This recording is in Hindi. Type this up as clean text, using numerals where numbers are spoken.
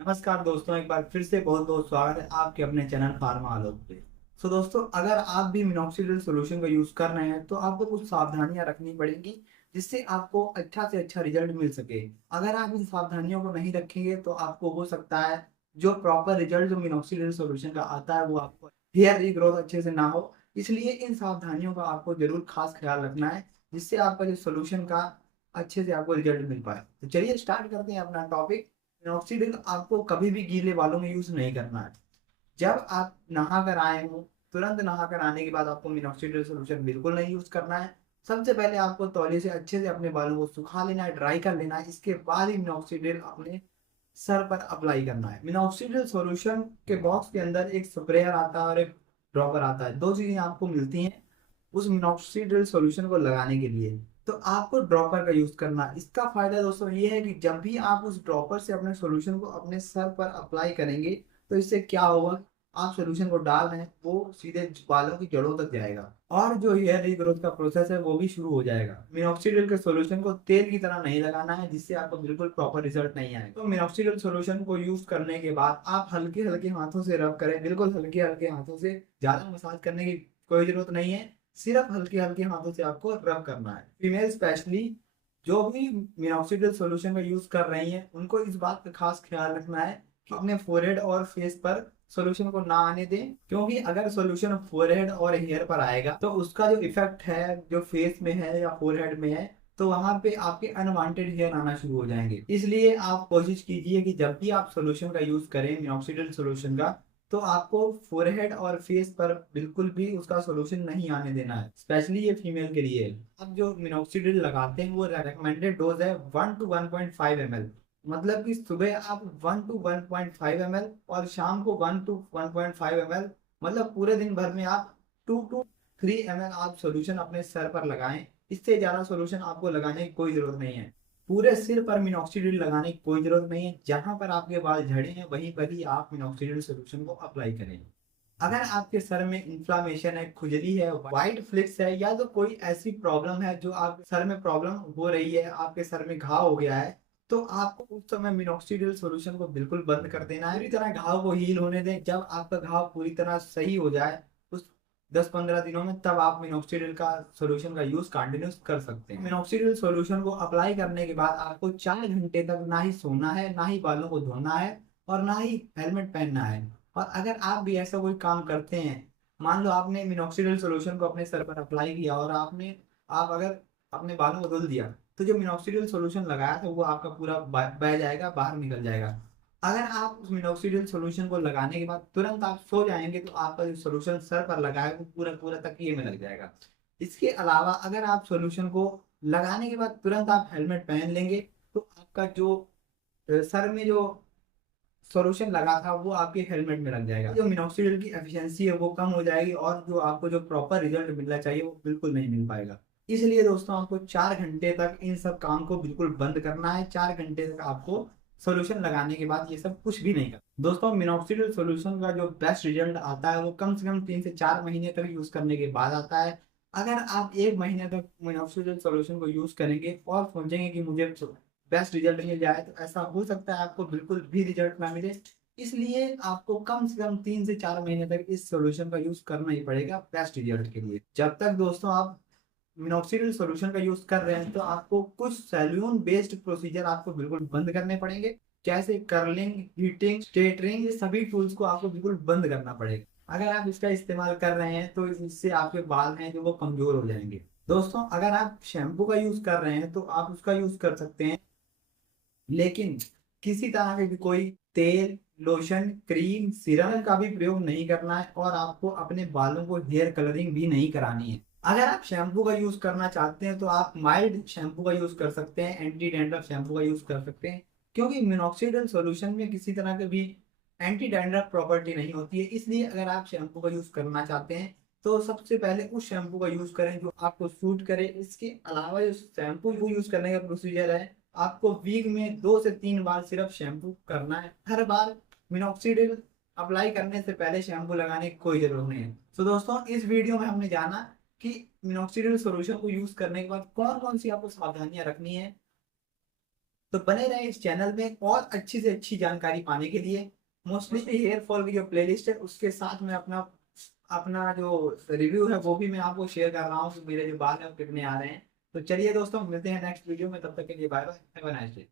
नमस्कार दोस्तों, एक बार फिर से बहुत बहुत स्वागत है आपके अपने चैनल फार्मा आलोक पे। दोस्तों, अगर आप भी मिनॉक्सिडिल सॉल्यूशन का यूज कर रहे हैं तो आपको कुछ सावधानियां रखनी पड़ेंगी जिससे आपको अच्छा से अच्छा रिजल्ट मिल सके। अगर आप इन सावधानियों को नहीं रखेंगे तो आपको हो सकता है जो प्रॉपर रिजल्ट जो मिनॉक्सिडिल सॉल्यूशन का आता है वो आपको हेयर रीग्रोथ अच्छे से ना हो। इसलिए इन सावधानियों का आपको जरूर खास ख्याल रखना है जिससे आपका जो सोल्यूशन का अच्छे से आपको रिजल्ट मिल पाए। तो चलिए स्टार्ट करते हैं अपना टॉपिक। मिनॉक्सिडिल आपको कभी भी गीले बालों में यूज नहीं करना है। जब आप नहा कर आए हो, तुरंत नहा कर आने के बाद आपको मिनॉक्सिडिल सोल्यूशन बिल्कुल नहीं यूज करना है। सबसे पहले आपको तौलिए से अच्छे से अपने बालों को सुखा लेना है, ड्राई कर लेना है। इसके बाद ही मिनॉक्सिडिल अपने सर पर अप्लाई करना है। मिनॉक्सिडिल सॉल्यूशन के बॉक्स के अंदर एक स्प्रेयर आता है और एक ड्रॉपर आता है, दो चीजें आपको मिलती हैं उस मिनॉक्सिडिल सॉल्यूशन को लगाने के लिए। तो आपको ड्रॉपर का यूज करना है। इसका फायदा दोस्तों ये है कि जब भी आप उस ड्रॉपर से अपने सॉल्यूशन को अपने सर पर अप्लाई करेंगे तो इससे क्या होगा, आप सॉल्यूशन को डाल रहे हैं वो सीधे बालों की जड़ों तक जाएगा और जो हेयर रीग्रोथ का प्रोसेस है वो भी शुरू हो जाएगा। मिनॉक्सिडिल के सॉल्यूशन को तेल की तरह नहीं लगाना है जिससे आपको बिल्कुल प्रॉपर रिजल्ट नहीं आएगा। तो मिनॉक्सिडिल सॉल्यूशन को यूज करने के बाद आप हल्के हल्के हाथों से रब करें, बिल्कुल हल्के हल्के हाथों से, ज्यादा मसाज करने की कोई जरूरत नहीं है। सिर्फ हल्के हल्के हाथों से आपको रब करना है। फीमेल स्पेशली जो भी मिनॉक्सिडिल सॉल्यूशन का यूज कर रही हैं उनको इस बात का खास ख्याल रखना है कि अपने फोरहेड और फेस पर सॉल्यूशन को ना आने दें, क्योंकि अगर सॉल्यूशन फोरहेड और हेयर पर आएगा तो उसका जो इफेक्ट है जो फेस में है या फोरहेड में है तो वहां पे आपके अनवांटेड हेयर आना शुरू हो जाएंगे। इसलिए आप कोशिश कीजिए कि जब भी आप सॉल्यूशन का यूज करें मिनॉक्सिडिल सॉल्यूशन का, तो आपको फोरहेड और फेस पर बिल्कुल भी उसका सॉल्यूशन नहीं आने देना है। स्पेशली ये फीमेल के लिए। अब जो मिनॉक्सिडिल लगाते हैं वो रेकमेंडेड डोज है 1 to 1.5 ml। मतलब कि सुबह आप 1 to 1.5 ml और शाम को 1 to 1.5 ml। मतलब पूरे दिन भर में आप 2 to 3 ml आप सॉल्यूशन अपने सर पर लगाएं। इससे ज्यादा सॉल्यूशन आपको लगाने की कोई जरूरत नहीं है। पूरे सिर पर मिनॉक्सिडिल लगाने की कोई जरूरत नहीं है। जहां पर आपके बाल झड़े हैं वहीं पर ही आप मिनॉक्सिडिल सॉल्यूशन को अप्लाई करें। अगर आपके सर में इन्फ्लामेशन है, खुजली है, वाइट फ्लिक्स है या तो कोई ऐसी प्रॉब्लम है जो आप सर में प्रॉब्लम हो रही है, आपके सर में घाव हो गया है, तो आपको उस समय मिनॉक्सिडिल सॉल्यूशन को बिल्कुल बंद कर देना है। पूरी तरह घाव को हील होने दें। जब आपका घाव पूरी तरह सही हो जाए उस 10-15 दिनों में, तब आप मिनॉक्सिडिल का सॉल्यूशन का यूज कंटिन्यूस कर सकते हैं। मिनॉक्सिडिल सॉल्यूशन को अप्लाई करने के बाद आपको 4 घंटे तक ना ही सोना है, ना ही बालों को धोना है और ना ही हेलमेट पहनना है। और अगर आप भी ऐसा कोई काम करते हैं, मान लो आपने मिनॉक्सिडिल सॉल्यूशन को अपने सर पर अप्लाई किया और आप अगर अपने बालों को धुल दिया, तो जो मिनॉक्सिडिल सॉल्यूशन लगाया था वो आपका पूरा बह जाएगा, बाहर निकल जाएगा। अगर आप उस मिनॉक्सिडिल सॉल्यूशन को लगाने के बाद तुरंत आप सो जाएंगे तो आपका जो सॉल्यूशन सर पर लगा है वो पूरा पूरा तकिए में लग जाएगा। इसके अलावा अगर आप सॉल्यूशन को लगाने के बाद तुरंत आप हेलमेट पहन लेंगे तो आपका जो सर में जो सॉल्यूशन लगा था वो आपके हेलमेट में लग जाएगा। जो मिनॉक्सिडिल की एफिशिएंसी है वो कम हो जाएगी और जो आपको जो प्रॉपर रिजल्ट मिलना चाहिए वो बिल्कुल नहीं मिल पाएगा। इसलिए दोस्तों आपको 4 घंटे तक इन सब काम को बिल्कुल बंद करना है। 4 घंटे तक आपको सॉल्यूशन लगाने के बाद ये सब कुछ भी नहीं करना। दोस्तों, मिनॉक्सिडिल सॉल्यूशन का जो बेस्ट रिजल्ट आता है वो कम से कम 3 से 4 महीने तक यूज करने के बाद आता है। अगर आप 1 महीने तक मिनॉक्सिडिल सॉल्यूशन को यूज करेंगे और सोचेंगे कि मुझे बेस्ट रिजल्ट मिल जाए, तो ऐसा हो सकता है आपको बिल्कुल भी रिजल्ट ना मिले। इसलिए आपको कम से कम 3 से 4 महीने तक इस सॉल्यूशन का यूज करना ही पड़ेगा बेस्ट रिजल्ट के लिए। जब तक दोस्तों आप मिनॉक्सिडिल सॉल्यूशन का यूज कर रहे हैं तो आपको कुछ सैलून बेस्ड प्रोसीजर आपको बिल्कुल बंद करने पड़ेंगे, जैसे कर्लिंग, हीटिंग, स्ट्रेटनिंग। ये सभी टूल्स को आपको बिल्कुल बंद करना पड़ेगा। अगर आप इसका इस्तेमाल कर रहे हैं तो इससे आपके बाल हैं जो वो कमजोर हो जाएंगे। दोस्तों, अगर आप शैम्पू का यूज कर रहे हैं तो आप उसका यूज कर सकते हैं, लेकिन किसी तरह के भी कोई तेल, लोशन, क्रीम, सीरम का भी प्रयोग नहीं करना है और आपको अपने बालों को हेयर कलरिंग भी नहीं करानी है। अगर आप शैम्पू का यूज करना चाहते हैं तो आप माइल्ड शैम्पू का यूज कर सकते हैं, एंटी डैंड्रफ शैम्पू का यूज कर सकते हैं, क्योंकि मिनॉक्सिडिल सॉल्यूशन में किसी तरह की भी एंटी डैंड्रफ प्रॉपर्टी नहीं होती है। इसलिए अगर आप शैम्पू का यूज करना चाहते हैं तो सबसे पहले उस शैम्पू का यूज करें जो आपको सूट करे। इसके अलावा जो शैम्पू को यूज करने का प्रोसीजर है, आपको वीक में 2 से 3 बार सिर्फ शैम्पू करना है। हर बार मिनॉक्सिडिल अप्लाई करने से पहले शैम्पू लगाने की कोई जरूरत नहीं है। तो दोस्तों, इस वीडियो में हमने जाना कि मिनॉक्सिडिल सॉल्यूशन को यूज करने के बाद कौन कौन सी आपको सावधानियां रखनी है तो बने रहे इस चैनल में और अच्छी से अच्छी जानकारी पाने के लिए। मोस्टली हेयर फॉल की जो प्लेलिस्ट है उसके साथ में अपना अपना जो रिव्यू है वो भी मैं आपको शेयर कर रहा हूँ कि मेरे जो बाल हैं वो कितने आ रहे हैं। तो चलिए दोस्तों, मिलते हैं नेक्स्ट वीडियो में, तब तक के लिए bye bye, have a nice day.